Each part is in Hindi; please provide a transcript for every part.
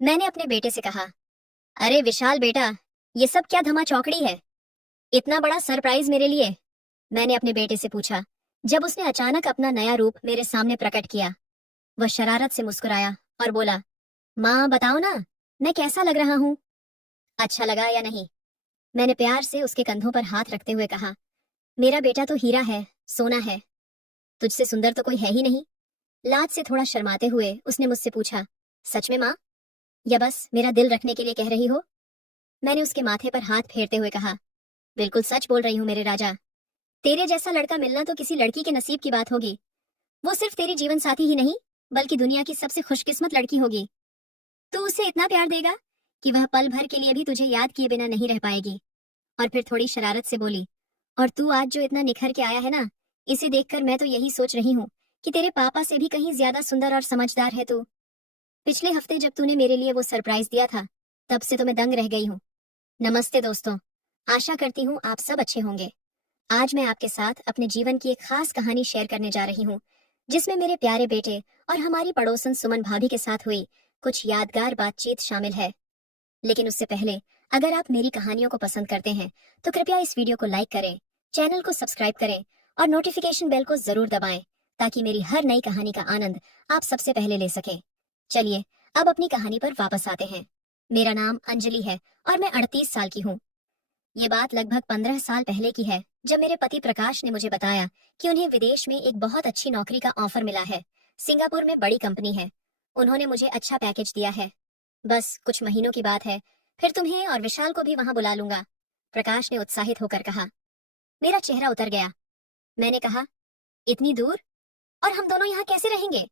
मैंने अपने बेटे से कहा, अरे विशाल बेटा, ये सब क्या धमा चौकड़ी है? इतना बड़ा सरप्राइज मेरे लिए? मैंने अपने बेटे से पूछा, जब उसने अचानक अपना नया रूप मेरे सामने प्रकट किया। वह शरारत से मुस्कुराया और बोला, माँ बताओ ना, मैं कैसा लग रहा हूँ? अच्छा लगा या नहीं? मैंने प्यार से उसके कंधों पर हाथ रखते हुए कहा, मेरा बेटा तो हीरा है, सोना है। तुझसे सुंदर तो कोई है ही नहीं। लाज से थोड़ा शर्माते हुए उसने मुझसे पूछा, सच में माँ? या बस मेरा दिल रखने के लिए कह रही हो? मैंने उसके माथे पर हाथ फेरते हुए कहा, बिल्कुल सच बोल रही हूँ मेरे राजा। तेरे जैसा लड़का मिलना तो किसी लड़की के नसीब की बात होगी। वो सिर्फ तेरी जीवन साथी ही नहीं, बल्कि दुनिया की सबसे खुशकिस्मत लड़की होगी। तू उसे इतना प्यार देगा कि वह पल भर के लिए भी तुझे याद किए बिना नहीं रह पाएगी। और फिर थोड़ी शरारत से बोली, और तू आज जो इतना निखर के आया है ना, इसे देखकर मैं तो यही सोच रही हूँ कि तेरे पापा से भी कहीं ज्यादा सुंदर और समझदार है तू। पिछले हफ्ते जब तूने मेरे लिए वो सरप्राइज दिया था, तब से तो मैं दंग रह गई हूँ। नमस्ते दोस्तों, आशा करती हूँ आप सब अच्छे होंगे। आज मैं आपके साथ अपने जीवन की एक खास कहानी शेयर करने जा रही हूँ, जिसमें मेरे प्यारे बेटे और हमारी पड़ोसन सुमन भाभी के साथ हुई कुछ यादगार बातचीत शामिल है। लेकिन उससे पहले, अगर आप मेरी कहानियों को पसंद करते हैं तो कृपया इस वीडियो को लाइक करें, चैनल को सब्सक्राइब करें और नोटिफिकेशन बेल को जरूर दबाएं, ताकि मेरी हर नई कहानी का आनंद आप सबसे पहले ले सकें। चलिए, अब अपनी कहानी पर वापस आते हैं। मेरा नाम अंजलि है और मैं 38 साल की हूँ। ये बात लगभग 15 साल पहले की है, जब मेरे पति प्रकाश ने मुझे बताया कि उन्हें विदेश में एक बहुत अच्छी नौकरी का ऑफर मिला है। सिंगापुर में बड़ी कंपनी है। उन्होंने मुझे अच्छा पैकेज दिया है। बस कुछ महीनों की बात है, फिर तुम्हें और विशाल को भी वहां बुला लूंगा। प्रकाश ने उत्साहित होकर कहा। मेरा चेहरा उतर गया। मैंने कहा, इतनी दूर? और हम दोनों यहाँ कैसे रहेंगे?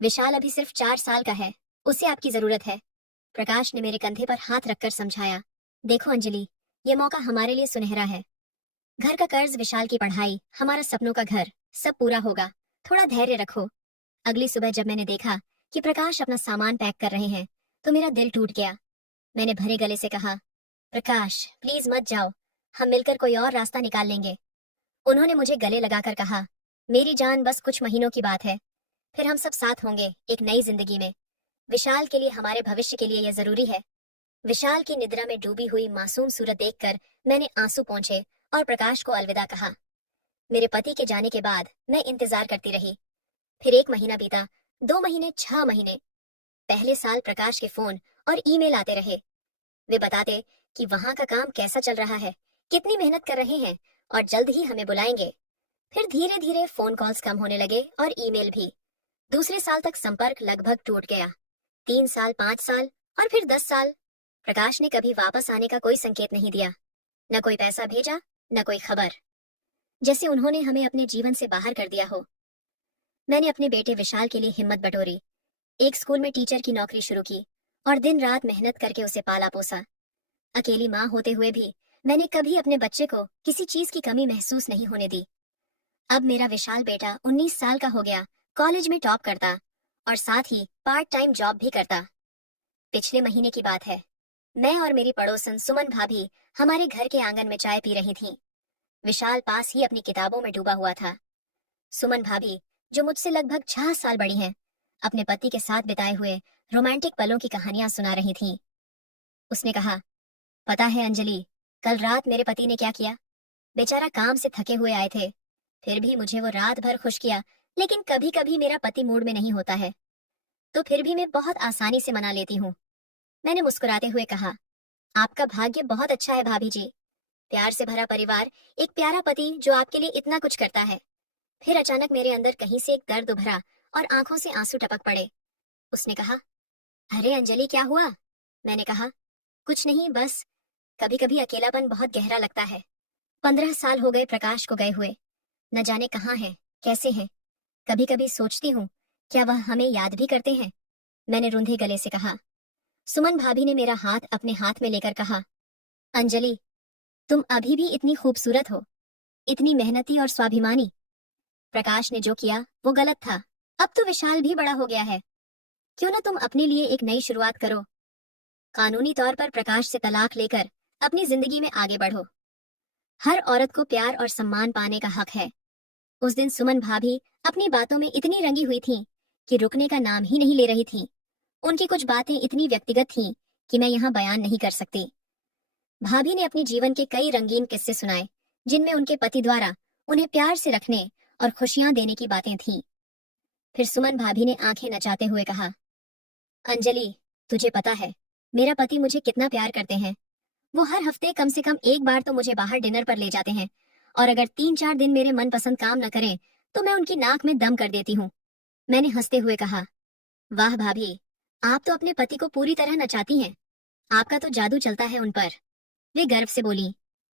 विशाल अभी सिर्फ 4 साल का है, उसे आपकी जरूरत है। प्रकाश ने मेरे कंधे पर हाथ रखकर समझाया। देखो अंजलि, ये मौका हमारे लिए सुनहरा है। घर का कर्ज, विशाल की पढ़ाई, हमारा सपनों का घर, सब पूरा होगा। थोड़ा धैर्य रखो। अगली सुबह जब मैंने देखा कि प्रकाश अपना सामान पैक कर रहे हैं, तो मेरा दिल टूट गया। मैंने भरे गले से कहा, प्रकाश प्लीज मत जाओ, हम मिलकर कोई और रास्ता निकाल लेंगे। उन्होंने मुझे गले लगाकर कहा, मेरी जान, बस कुछ महीनों की बात है, फिर हम सब साथ होंगे एक नई जिंदगी में। विशाल के लिए, हमारे भविष्य के लिए यह जरूरी है। विशाल की निद्रा में डूबी हुई मासूम सूरत देखकर मैंने आंसू पोंछे और प्रकाश को अलविदा कहा। मेरे पति के जाने के बाद मैं इंतजार करती रही। फिर 1 महीना बीता, 2 महीने, 6 महीने। पहले साल प्रकाश के फोन और ईमेल आते रहे। वे बताते कि वहां का काम कैसा चल रहा है, कितनी मेहनत कर रहे हैं और जल्द ही हमें बुलाएंगे। फिर धीरे धीरे फोन कॉल्स कम होने लगे और ईमेल भी। दूसरे साल तक संपर्क लगभग टूट गया। 3 साल, 5 साल और फिर 10 साल। प्रकाश ने कभी वापस आने का कोई संकेत नहीं दिया। न कोई पैसा भेजा, न कोई खबर। जैसे उन्होंने हमें अपने जीवन से बाहर कर दिया हो। मैंने अपने बेटे विशाल के लिए हिम्मत बटोरी, एक स्कूल में टीचर की नौकरी शुरू की और दिन रात मेहनत करके उसे पाला पोसा। अकेली माँ होते हुए भी मैंने कभी अपने बच्चे को किसी चीज की कमी महसूस नहीं होने दी। अब मेरा विशाल बेटा 19 साल का हो गया, कॉलेज में टॉप करता और साथ ही पार्ट टाइम जॉब भी करता। पिछले महीने की बात है। मैं और मेरी पड़ोसन सुमन भाभी हमारे घर के आंगन में चाय पी रही थीं। विशाल पास ही अपनी किताबों में डूबा हुआ था। सुमन भाभी, जो मुझसे लगभग 6 साल बड़ी हैं, अपने पति के साथ बिताए हुए रोमांटिक पलों की कहानियां सुना रही थीं। उसने कहा, पता है अंजलि, कल रात मेरे पति ने क्या किया? बेचारा काम से थके हुए आए थे, फिर भी मुझे वो रात भर खुश किया। लेकिन कभी कभी मेरा पति मूड में नहीं होता है, तो फिर भी मैं बहुत आसानी से मना लेती हूँ। मैंने मुस्कुराते हुए कहा, आपका भाग्य बहुत अच्छा है भाभी जी। प्यार से भरा परिवार, एक प्यारा पति जो आपके लिए इतना कुछ करता है। फिर अचानक मेरे अंदर कहीं से एक दर्द उभरा और आंखों से आंसू टपक पड़े। उसने कहा, अरे अंजलि क्या हुआ? मैंने कहा, कुछ नहीं, बस कभी कभी अकेलापन बहुत गहरा लगता है। 15 साल हो गए प्रकाश को गए हुए, न जाने कहाँ है, कैसे हैं। कभी कभी सोचती हूँ, क्या वह हमें याद भी करते हैं? मैंने रुंधे गले से कहा। सुमन भाभी ने मेरा हाथ अपने हाथ में लेकर कहा, अंजलि, तुम अभी भी इतनी खूबसूरत हो, इतनी मेहनती और स्वाभिमानी। प्रकाश ने जो किया वो गलत था। अब तो विशाल भी बड़ा हो गया है। क्यों ना तुम अपने लिए एक नई शुरुआत करो। कानूनी तौर पर प्रकाश से तलाक लेकर अपनी जिंदगी में आगे बढ़ो। हर औरत को प्यार और सम्मान पाने का हक है। उस दिन सुमन भाभी अपनी बातों में इतनी रंगी हुई थीं कि रुकने का नाम ही नहीं ले रही थीं। उनकी कुछ बातें इतनी व्यक्तिगत थीं कि मैं यहाँ बयान नहीं कर सकती। भाभी ने अपनी जीवन के कई रंगीन किस्से सुनाए, जिनमें उनके पति द्वारा उन्हें प्यार से रखने और खुशियां देने की बातें थीं। फिर सुमन भाभी ने आंखें नचाते हुए कहा, अंजलि, तुझे पता है मेरा पति मुझे कितना प्यार करते हैं। वो हर हफ्ते कम से कम एक बार तो मुझे बाहर डिनर पर ले जाते हैं, और अगर 3-4 दिन मेरे मनपसंद काम न करें तो मैं उनकी नाक में दम कर देती हूँ। मैंने हंसते हुए कहा, वाह भाभी, आप तो अपने पति को पूरी तरह नचाती हैं। आपका तो जादू चलता है उन पर। वे गर्व से बोली,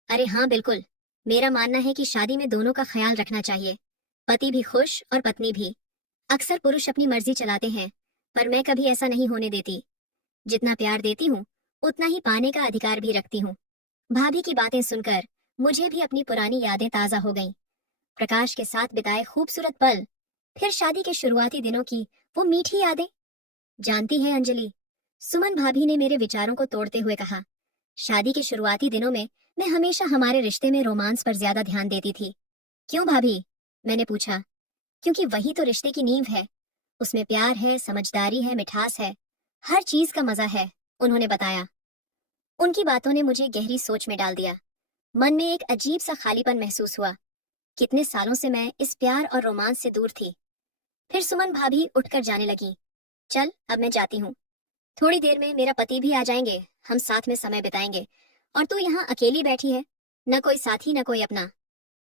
अरे हाँ बिल्कुल, मेरा मानना है कि शादी में दोनों का ख्याल रखना चाहिए, पति भी खुश और पत्नी भी। अक्सर पुरुष अपनी मर्जी चलाते हैं, पर मैं कभी ऐसा नहीं होने देती। जितना प्यार देती हूँ उतना ही पाने का अधिकार भी रखती हूँ। भाभी की बातें सुनकर मुझे भी अपनी पुरानी यादें ताजा हो गईं। प्रकाश के साथ बिताए खूबसूरत पल, फिर शादी के शुरुआती दिनों की वो मीठी यादें। जानती है अंजलि, सुमन भाभी ने मेरे विचारों को तोड़ते हुए कहा, शादी के शुरुआती दिनों में मैं हमेशा हमारे रिश्ते में रोमांस पर ज्यादा ध्यान देती थी। क्यों भाभी? मैंने पूछा। क्योंकि वही तो रिश्ते की नींव है। उसमें प्यार है, समझदारी है, मिठास है, हर चीज का मजा है, उन्होंने बताया। उनकी बातों ने मुझे गहरी सोच में डाल दिया। मन में एक अजीब सा खालीपन महसूस हुआ। कितने सालों से मैं इस प्यार और रोमांस से दूर थी। फिर सुमन भाभी उठकर जाने लगी। चल, अब मैं जाती हूँ। थोड़ी देर में मेरा पति भी आ जाएंगे, हम साथ में समय बिताएंगे। और तू यहाँ अकेली बैठी है, न कोई साथी न कोई अपना।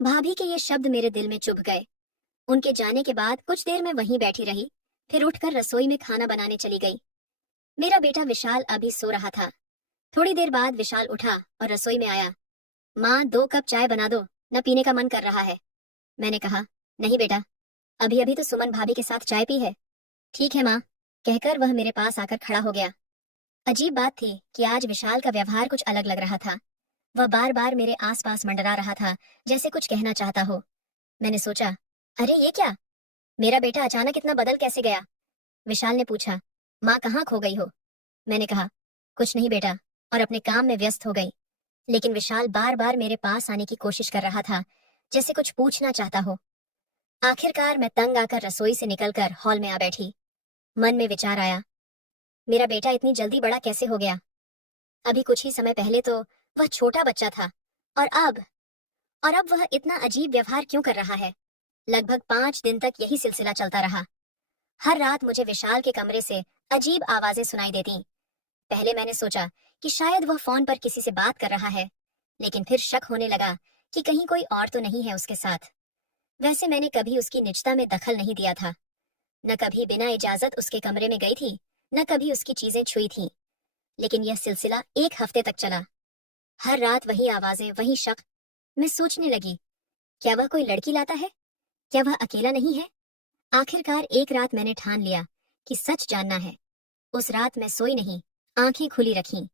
भाभी के ये शब्द मेरे दिल में चुभ गए। उनके जाने के बाद कुछ देर मैं वहीं बैठी रही, फिर उठकर रसोई में खाना बनाने चली गई। मेरा बेटा विशाल अभी सो रहा था। थोड़ी देर बाद विशाल उठा और रसोई में आया। माँ, 2 कप चाय बना दो, न पीने का मन कर रहा है। मैंने कहा, नहीं बेटा, अभी अभी तो सुमन भाभी के साथ चाय पी है। ठीक है माँ, कहकर वह मेरे पास आकर खड़ा हो गया। अजीब बात थी कि आज विशाल का व्यवहार कुछ अलग लग रहा था। वह बार बार मेरे आसपास मंडरा रहा था, जैसे कुछ कहना चाहता हो। मैंने सोचा, अरे ये क्या, मेरा बेटा अचानक इतना बदल कैसे गया? विशाल ने पूछा, माँ कहाँ खो गई हो? मैंने कहा, कुछ नहीं बेटा, और अपने काम में व्यस्त हो गई। लेकिन विशाल बार बार मेरे पास आने की कोशिश कर रहा था, जैसे कुछ पूछना चाहता हो। आखिरकार मैं तंग आकर रसोई से निकलकर हॉल में आ बैठी। मन में विचार आया, मेरा बेटा इतनी जल्दी बड़ा कैसे हो गया? अभी कुछ ही समय पहले तो वह छोटा बच्चा था, और अब वह इतना अजीब व्यवहार क्यों कर रहा है? लगभग 5 दिन तक यही सिलसिला चलता रहा। हर रात मुझे विशाल के कमरे से अजीब आवाजें सुनाई देती। पहले मैंने सोचा कि शायद वह फोन पर किसी से बात कर रहा है, लेकिन फिर शक होने लगा कि कहीं कोई और तो नहीं है उसके साथ। वैसे मैंने कभी उसकी निजता में दखल नहीं दिया था, न कभी बिना इजाजत उसके कमरे में गई थी, न कभी उसकी चीजें छुई थी। लेकिन यह सिलसिला 1 हफ्ते तक चला। हर रात वही आवाजें, वही शक। मैं सोचने लगी, क्या वह कोई लड़की लाता है? क्या वह अकेला नहीं है? आखिरकार एक रात मैंने ठान लिया कि सच जानना है। उस रात मैं सोई नहीं, आंखें खुली रखी।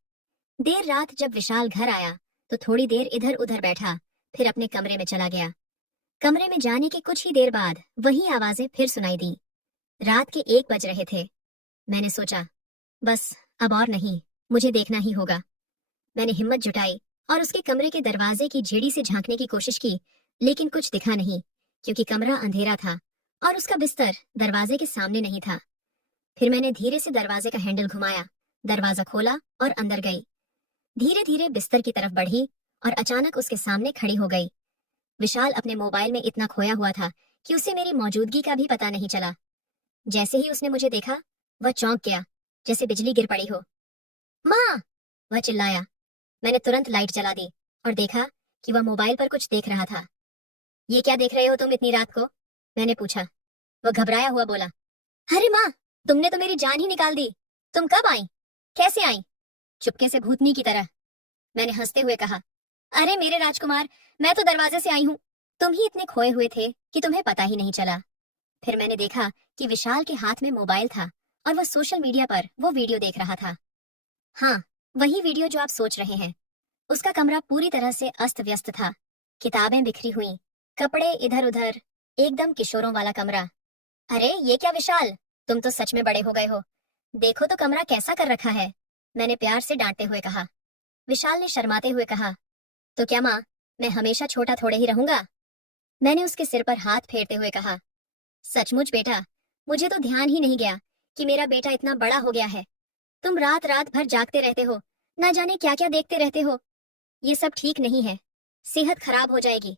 देर रात जब विशाल घर आया तो थोड़ी देर इधर उधर बैठा, फिर अपने कमरे में चला गया। कमरे में जाने के कुछ ही देर बाद वही आवाजें फिर सुनाई दी। रात के 1 बज रहे थे। मैंने सोचा, बस अब और नहीं, मुझे देखना ही होगा। मैंने हिम्मत जुटाई और उसके कमरे के दरवाजे की झिड़ी से झांकने की कोशिश की, लेकिन कुछ दिखा नहीं, क्योंकि कमरा अंधेरा था और उसका बिस्तर दरवाजे के सामने नहीं था। फिर मैंने धीरे से दरवाजे का हैंडल घुमाया, दरवाजा खोला और अंदर गई। धीरे धीरे बिस्तर की तरफ बढ़ी और अचानक उसके सामने खड़ी हो गई। विशाल अपने मोबाइल में इतना खोया हुआ था कि उसे मेरी मौजूदगी का भी पता नहीं चला। जैसे ही उसने मुझे देखा, वह चौंक गया, जैसे बिजली गिर पड़ी हो। माँ! वह चिल्लाया। मैंने तुरंत लाइट जला दी और देखा कि वह मोबाइल पर कुछ देख रहा था। ये क्या देख रहे हो तुम इतनी रात को? मैंने पूछा। वह घबराया हुआ बोला, अरे माँ, तुमने तो मेरी जान ही निकाल दी। तुम कब आई? कैसे आई? चुपके से भूतनी की तरह। मैंने हंसते हुए कहा, अरे मेरे राजकुमार, मैं तो दरवाजे से आई हूँ। तुम ही इतने खोए हुए थे कि तुम्हें पता ही नहीं चला। फिर मैंने देखा कि विशाल के हाथ में मोबाइल था और वह सोशल मीडिया पर वो वीडियो देख रहा था। हाँ, वही वीडियो जो आप सोच रहे हैं। उसका कमरा पूरी तरह से अस्त व्यस्त था। किताबें बिखरी हुई, कपड़े इधर उधर, एकदम किशोरों वाला कमरा। अरे ये क्या विशाल, तुम तो सच में बड़े हो गए हो। देखो तो कमरा कैसा कर रखा है, मैंने प्यार से डांटते हुए कहा। विशाल ने शर्माते हुए कहा, तो क्या माँ, मैं हमेशा छोटा थोड़े ही रहूंगा? मैंने उसके सिर पर हाथ फेरते हुए कहा, सचमुच बेटा, मुझे तो ध्यान ही नहीं गया कि मेरा बेटा इतना बड़ा हो गया है। तुम रात रात भर जागते रहते हो, ना जाने क्या क्या देखते रहते हो। ये सब ठीक नहीं है, सेहत खराब हो जाएगी।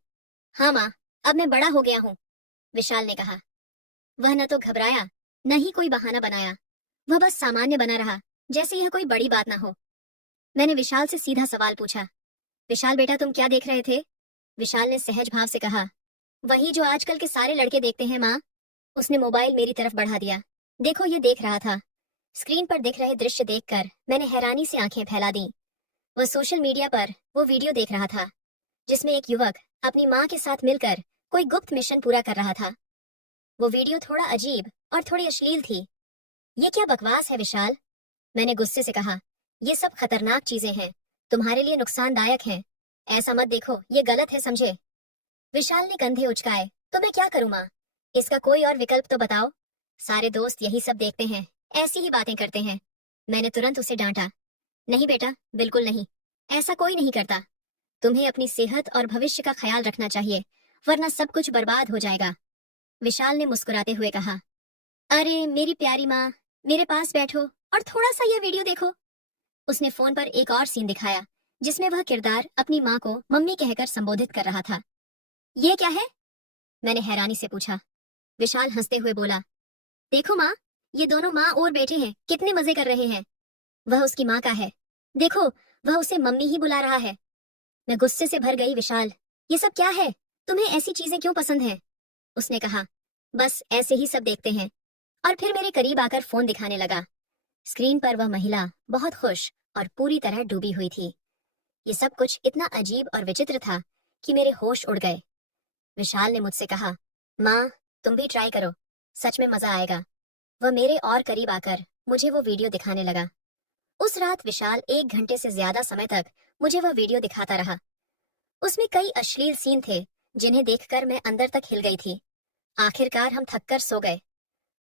हाँ माँ, अब मैं बड़ा हो गया हूँ, विशाल ने कहा। वह न तो घबराया, न ही कोई बहाना बनाया। वह बस सामान्य बना रहा, जैसे यह कोई बड़ी बात ना हो। मैंने विशाल से सीधा सवाल पूछा, विशाल बेटा तुम क्या देख रहे थे? विशाल ने सहज भाव से कहा, वही जो आजकल के सारे लड़के देखते हैं माँ। उसने मोबाइल मेरी तरफ बढ़ा दिया। देखो ये देख रहा था। स्क्रीन पर दिख रहे दृश्य देखकर मैंने हैरानी से आंखें फैला दी। वह सोशल मीडिया पर वो वीडियो देख रहा था जिसमें एक युवक अपनी माँ के साथ मिलकर कोई गुप्त मिशन पूरा कर रहा था। वो वीडियो थोड़ा अजीब और थोड़ी अश्लील थी। ये क्या बकवास है विशाल, मैंने गुस्से से कहा। ये सब खतरनाक चीजें हैं, तुम्हारे लिए नुकसानदायक हैं। ऐसा मत देखो, ये गलत है समझे। विशाल ने कंधे उचकाए। तो मैं क्या करूं माँ? इसका कोई और विकल्प तो बताओ। सारे दोस्त यही सब देखते हैं, ऐसी ही बातें करते हैं। मैंने तुरंत उसे डांटा। नहीं बेटा, बिल्कुल नहीं, ऐसा कोई नहीं करता। तुम्हें अपनी सेहत और भविष्य का ख्याल रखना चाहिए, वरना सब कुछ बर्बाद हो जाएगा, विशाल ने मुस्कुराते हुए कहा। अरे मेरी प्यारी माँ, मेरे पास बैठो और थोड़ा सा यह वीडियो देखो। उसने फोन पर एक और सीन दिखाया जिसमें वह किरदार अपनी माँ को मम्मी कहकर संबोधित कर रहा था। ये क्या है? मैंने हैरानी से पूछा। विशाल हंसते हुए बोला, देखो माँ, ये दोनों माँ और बेटे हैं, कितने मजे कर रहे हैं। वह उसकी माँ का है, देखो वह उसे मम्मी ही बुला रहा है। मैं गुस्से से भर गई। विशाल, ये सब क्या है? तुम्हें ऐसी चीजें क्यों पसंद हैं? उसने कहा, बस ऐसे ही सब देखते हैं। और फिर मेरे करीब आकर फोन दिखाने लगा। स्क्रीन पर वह महिला बहुत खुश और पूरी तरह डूबी हुई थी। ये सब कुछ इतना अजीब और विचित्र था कि मेरे होश उड़ गए। विशाल ने मुझसे कहा, माँ तुम भी ट्राई करो, सच में मजा आएगा। वह मेरे और करीब आकर मुझे वो वीडियो दिखाने लगा। उस रात विशाल 1 घंटे से ज्यादा समय तक मुझे वह वीडियो दिखाता रहा। उसमें कई अश्लील सीन थे जिन्हें देखकर मैं अंदर तक हिल गई थी। आखिरकार हम थककर सो गए।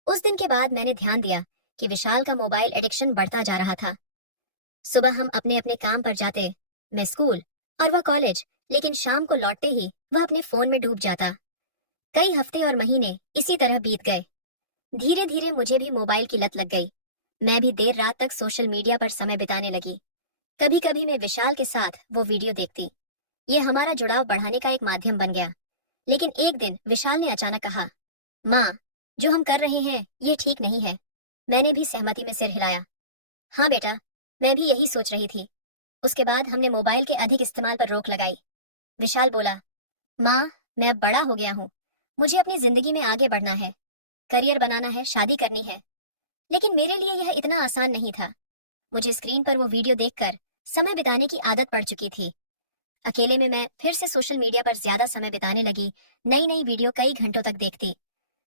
उस दिन के बाद मैंने ध्यान दिया कि विशाल का मोबाइल एडिक्शन बढ़ता जा रहा था। सुबह हम अपने अपने काम पर जाते, मैं स्कूल और वह कॉलेज, लेकिन शाम को लौटते ही वह अपने फोन में डूब जाता। कई हफ्ते और महीने इसी तरह बीत गए। धीरे धीरे मुझे भी मोबाइल की लत लग गई। मैं भी देर रात तक सोशल मीडिया पर समय बिताने लगी। कभी कभी मैं विशाल के साथ वो वीडियो देखती। ये हमारा जुड़ाव बढ़ाने का एक माध्यम बन गया। लेकिन एक दिन विशाल ने अचानक कहा, माँ जो हम कर रहे हैं ये ठीक नहीं है। मैंने भी सहमति में सिर हिलाया। हाँ बेटा, मैं भी यही सोच रही थी। उसके बाद हमने मोबाइल के अधिक इस्तेमाल पर रोक लगाई। विशाल बोला, माँ मैं अब बड़ा हो गया हूँ, मुझे अपनी जिंदगी में आगे बढ़ना है, करियर बनाना है, शादी करनी है। लेकिन मेरे लिए यह इतना आसान नहीं था। मुझे स्क्रीन पर वो वीडियो देखकर समय बिताने की आदत पड़ चुकी थी। अकेले में मैं फिर से सोशल मीडिया पर ज्यादा समय बिताने लगी, नई नई वीडियो कई घंटों तक देखती।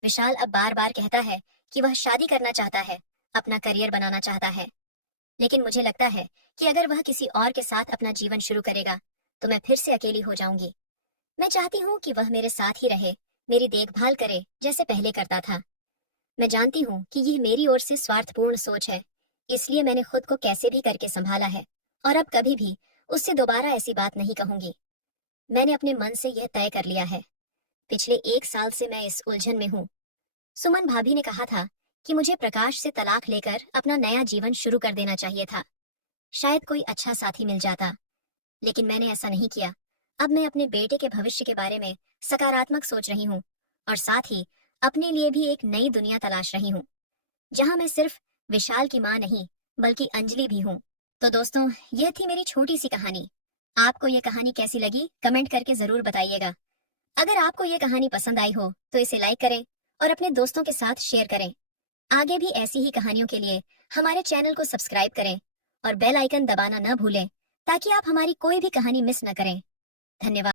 विशाल अब बार बार कहता है कि वह शादी करना चाहता है, अपना करियर बनाना चाहता है। लेकिन मुझे लगता है कि अगर वह किसी और के साथ अपना जीवन शुरू करेगा तो मैं फिर से अकेली हो जाऊंगी। मैं चाहती हूँ कि वह मेरे साथ ही रहे, मेरी देखभाल करे जैसे पहले करता था। मैं जानती हूँ कि यह मेरी ओर से स्वार्थपूर्ण सोच है, इसलिए मैंने खुद को कैसे भी करके संभाला है और अब कभी भी उससे दोबारा ऐसी बात नहीं कहूंगी। मैंने अपने मन से यह तय कर लिया है। पिछले 1 साल से मैं इस उलझन में हूँ। सुमन भाभी ने कहा था कि मुझे प्रकाश से तलाक लेकर अपना नया जीवन शुरू कर देना चाहिए था। शायद कोई अच्छा साथी मिल जाता, लेकिन मैंने ऐसा नहीं किया। अब मैं अपने बेटे के भविष्य के बारे में सकारात्मक सोच रही हूँ और साथ ही अपने लिए भी एक नई दुनिया तलाश रही हूँ, जहाँ मैं सिर्फ विशाल की माँ नहीं बल्कि अंजलि भी हूँ। तो दोस्तों, यह थी मेरी छोटी सी कहानी। आपको यह कहानी कैसी लगी कमेंट करके जरूर बताइएगा। अगर आपको यह कहानी पसंद आई हो तो इसे लाइक करें और अपने दोस्तों के साथ शेयर करें। आगे भी ऐसी ही कहानियों के लिए हमारे चैनल को सब्सक्राइब करें और बेल आइकन दबाना न भूलें ताकि आप हमारी कोई भी कहानी मिस न करें। धन्यवाद।